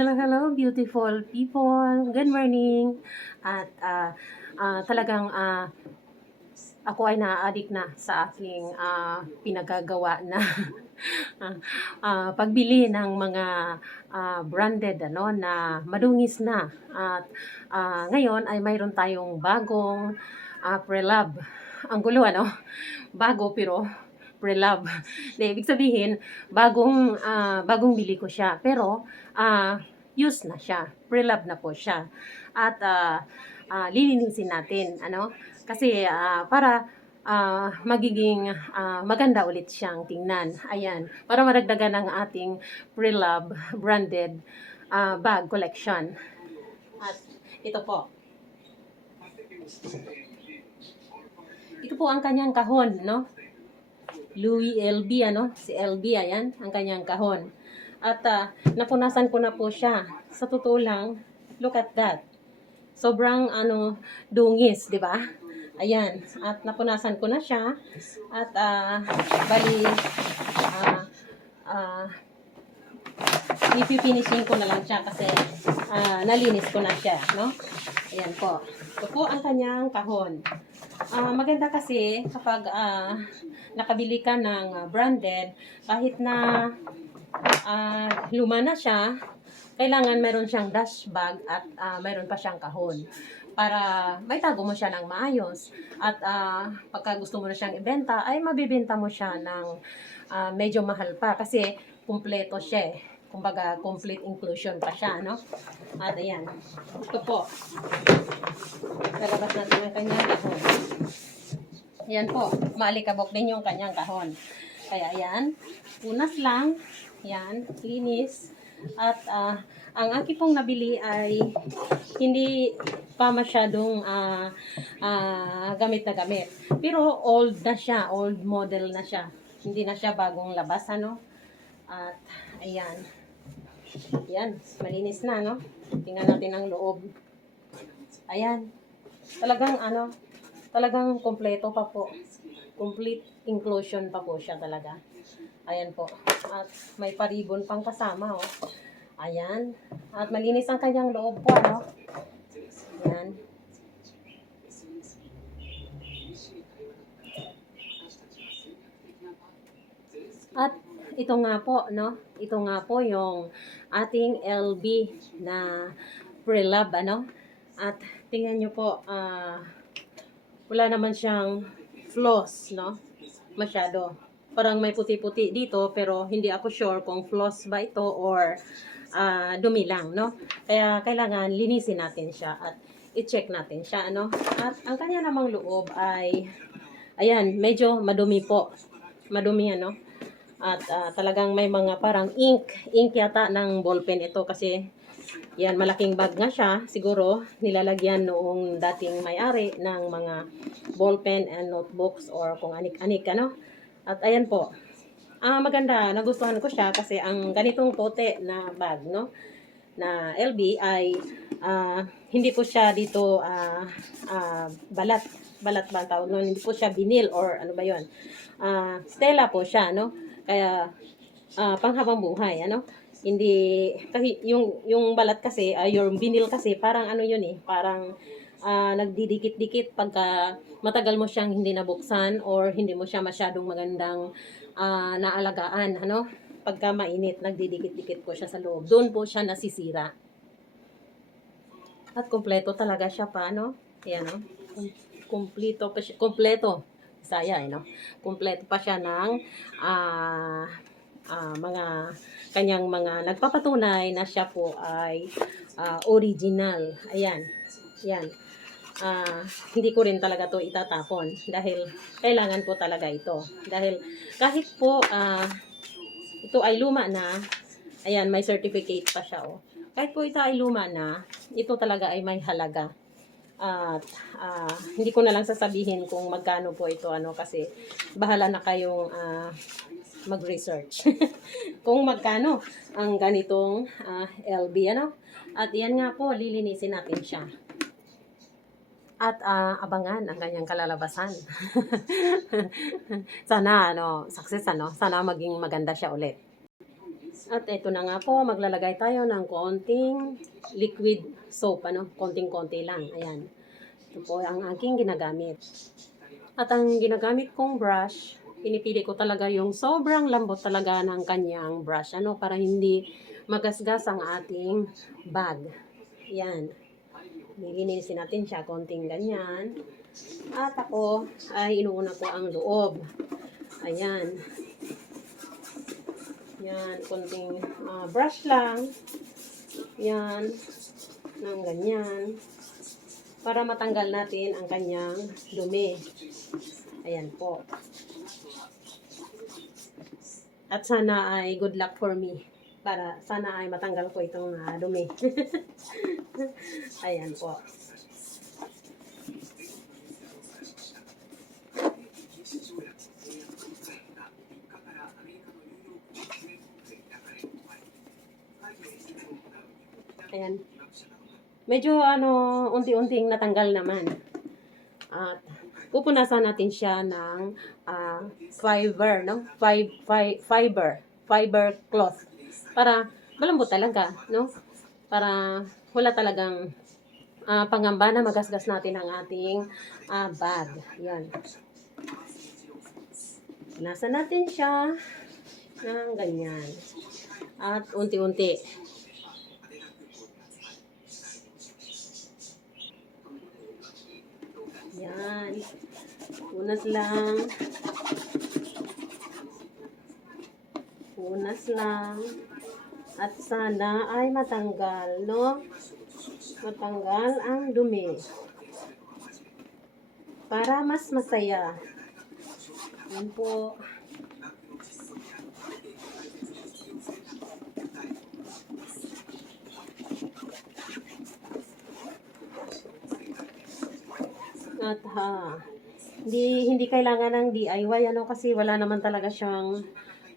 Hello, hello, beautiful people. Good morning. At talagang ako ay na-addict na sa aking pinagagawa na pagbili ng mga branded na madungis na. At ngayon ay mayroon tayong bagong pre-love. Ang gulo bago pero pre-love. Ibig sabihin, bagong bili ko siya. Pero, used na siya. Pre-love na po siya. At, lilinisin natin, Kasi, para, magiging maganda ulit siyang tingnan. Ayan. Para maragdagan ang ating pre-love branded bag collection. At, ito po. Ito po ang kanyang kahon, Louis LB, si LB, ayan, ang kanyang kahon. At napunasan ko na po siya. Sa totoo lang, look at that. Sobrang, dungis, di ba? Ayan, at napunasan ko na siya. At, bali, ipifinishing ko na lang siya kasi nalinis ko na siya, Ayan po. Ito po ang kanyang kahon. Maganda kasi kapag nakabili ka ng branded, kahit na luma na siya, kailangan meron siyang dash bag at meron pa siyang kahon para may tago mo siya ng maayos. At pagka gusto mo na siyang ibenta, ay mabibenta mo siya ng medyo mahal pa kasi kumpleto siya Kumbaga, complete inclusion pa siya, At ayan, ito po. Lalabas natin ang kanyang kahon. Ayan po, maalikabok din yung kanyang kahon. Kaya ayan, punas lang. Ayan, linis. At ang aking pong nabili ay hindi pa masyadong gamit na gamit. Pero old na siya, old model na siya. Hindi na siya bagong labas, At ayan. Ayan, malinis na, Tingnan natin ang loob. Ayan. Talagang kompleto pa po. Complete inclusion pa po siya talaga. Ayan po. At may paribon pang kasama, Ayan. At malinis ang kanyang loob po, Ayan. At ito nga po, Ito nga po yung ating LB na pre-love, At tingnan nyo po, wala naman siyang floss, Masyado. Parang may puti-puti dito, pero hindi ako sure kung floss ba ito or dumi lang, Kaya kailangan linisin natin siya at i-check natin siya, At ang kanya namang loob ay, ayan, medyo madumi po. Madumi, At talagang may mga parang ink yata ng ballpen ito kasi yan, malaking bag nga siya. Siguro nilalagyan noong dating may-ari ng mga ballpen and notebooks or kung anik-anik, At ayan po. Maganda, nagustuhan ko siya kasi ang ganitong tote na bag, na LB ay hindi po siya dito balat ba ang tawag nun? Hindi po siya vinyl or ano ba yun? Stella po siya, Kaya panghabang buhay, Hindi kasi yung balat kasi yung vinyl kasi parang yun parang nagdidikit-dikit pagka matagal mo siyang hindi nabuksan or hindi mo siya masyadong magandang naalagaan, Pagka mainit, nagdidikit-dikit po siya sa loob. Doon po siya nasisira. At kompleto talaga siya pa, Ayan, Kompleto pa siya. Kompleto. Saya, Kompleto pa siya ng mga kanyang mga nagpapatunay na siya po ay original. Ayan. Yan. Hindi ko rin talaga to itatapon dahil kailangan ko talaga ito. Dahil kahit po ito ay luma na, ayan, may certificate pa siya, Kahit po ito ay luma na, ito talaga ay may halaga. At hindi ko na lang sasabihin kung magkano po ito, kasi bahala na kayong mag-research kung magkano ang ganitong LB, At yan nga po, lilinisin natin siya. At abangan ang kanyang kalalabasan. Sana, success, Sana maging maganda siya ulit. At ito na nga po, maglalagay tayo ng konting liquid soap, konting-konti lang. Ayan. Ito po ang aking ginagamit. At ang ginagamit kong brush, pinipili ko talaga yung sobrang lambot talaga ng kanyang brush, para hindi magasgas ang ating bag. Ayan. Lilinisin natin siya, konting ganyan. At ako ay inuuna ko ang loob. Ayan. Yan, konting brush lang. Yan, ng ganyan. Para matanggal natin ang kanyang dumi. Ayan po. At sana ay good luck for me. Para sana ay matanggal ko itong dumi. Ayan po. Ayan. Medyo unti-unting natanggal naman. At pupunasan natin siya ng fiber, fiber cloth. Para malambot talaga, Para wala talagang pangamba na magasgas natin ang ating bag. Yan. Punasan natin siya ng ganyan. At unti-unti. Yan. Punas lang. Punas lang. At sana ay matanggal, Matanggal ang dumi. Para mas masaya. Yan po. At hindi kailangan ng DIY kasi wala naman talaga siyang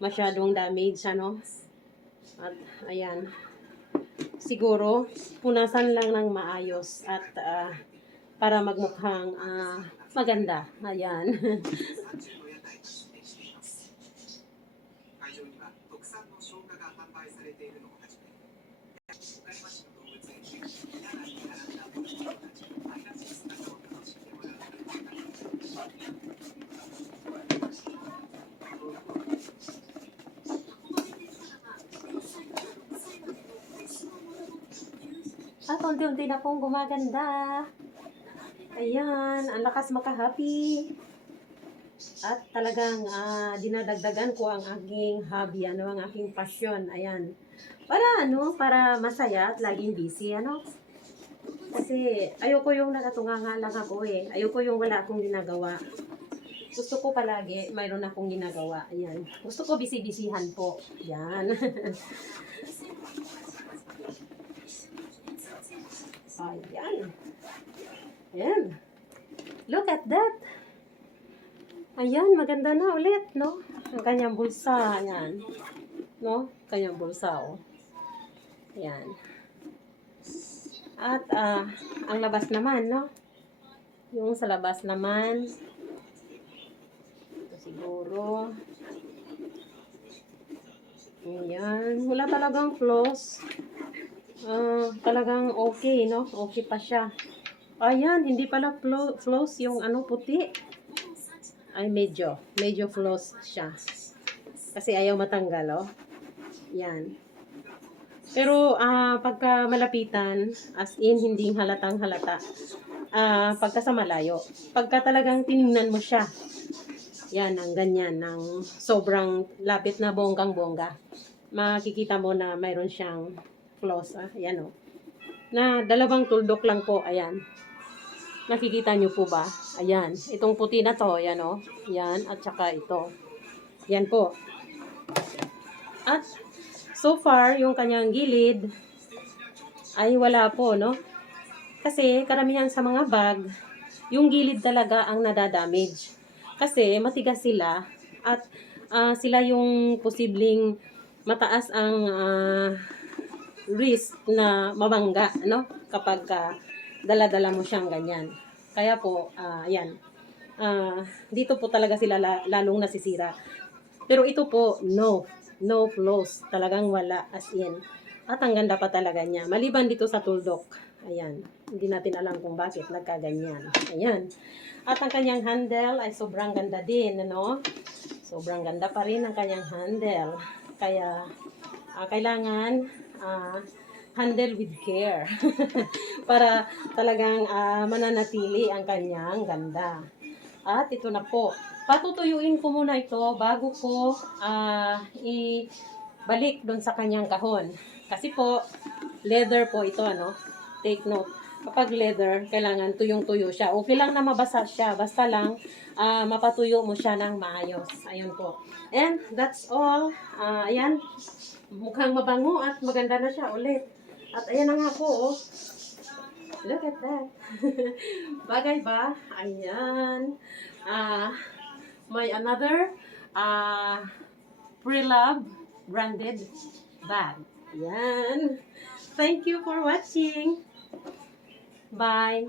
masyadong damage At ayan. Siguro punasan lang ng maayos at para magmukhang maganda. Ayan. At unti-unti na pong gumaganda. Ayan, ang lakas maka-happy. At talagang dinadagdagan ko ang aking hobby, ang aking passion. Ayan. Para masaya at laging busy, Kasi ayoko yung nakatunganga lang ako Ayoko yung wala akong ginagawa. Gusto ko palagi mayroon akong ginagawa. Ayan. Gusto ko busy-busyhan po. Ayan. Ayan. Ayan. Look at that. Ayan, maganda na ulit, Ang kanyang bulsa. Ayan. Kanyang bulsa, Ayan. At, ang labas naman, Yung sa labas naman. Ito siguro. Ayan. Wala talagang flaws. Talagang okay, Okay pa siya. Ayan, hindi pala flaws yung puti. Ay, medyo flaws siya. Kasi ayaw matanggal, Yan. Pero, pagka malapitan, as in, hindi halatang halata. Pagka sa malayo. Pagka talagang tiningnan mo siya, yan, ang ganyan, ng sobrang lapit na bonggang-bongga. Makikita mo na mayroon siyang flaws, ayan, Na dalawang tuldok lang po, ayan. Nakikita nyo po ba? Ayan, itong puti na to, ayan, Yan, at saka ito. Yan po. At, so far, yung kanyang gilid ay wala po, Kasi karamihan sa mga bag, yung gilid talaga ang nadadamage. Kasi matigas sila at sila yung posibleng mataas ang risk na mabangga, Kapag dala-dala mo siyang ganyan. Kaya po, ayan. Dito po talaga sila lalong nasisira. Pero ito po, no. No flows. Talagang wala. As in. At ang ganda pa talaga niya. Maliban dito sa tuldok. Ayan. Hindi natin alam kung bakit nagkaganyan. Ayan. At ang kanyang handle ay sobrang ganda din. Ano? Sobrang ganda pa rin ang kanyang handle. Kaya, kailangan handle with care. Para talagang mananatili ang kanyang ganda. At ito na po. Patutuyuin ko muna ito bago ko ibalik doon sa kanyang kahon. Kasi po, leather po ito, ano? Take note. Kapag leather, kailangan tuyong-tuyo siya. Okay lang na mabasa siya. Basta lang, mapatuyo mo siya ng maayos. Ayun po. And that's all. Ayan. Mukhang mabango at maganda na siya ulit. At ayan na nga po, oh. Look at that. Bagay ba? Ayan. May another Pre-Love branded bag. Ayan. Thank you for watching. Bye.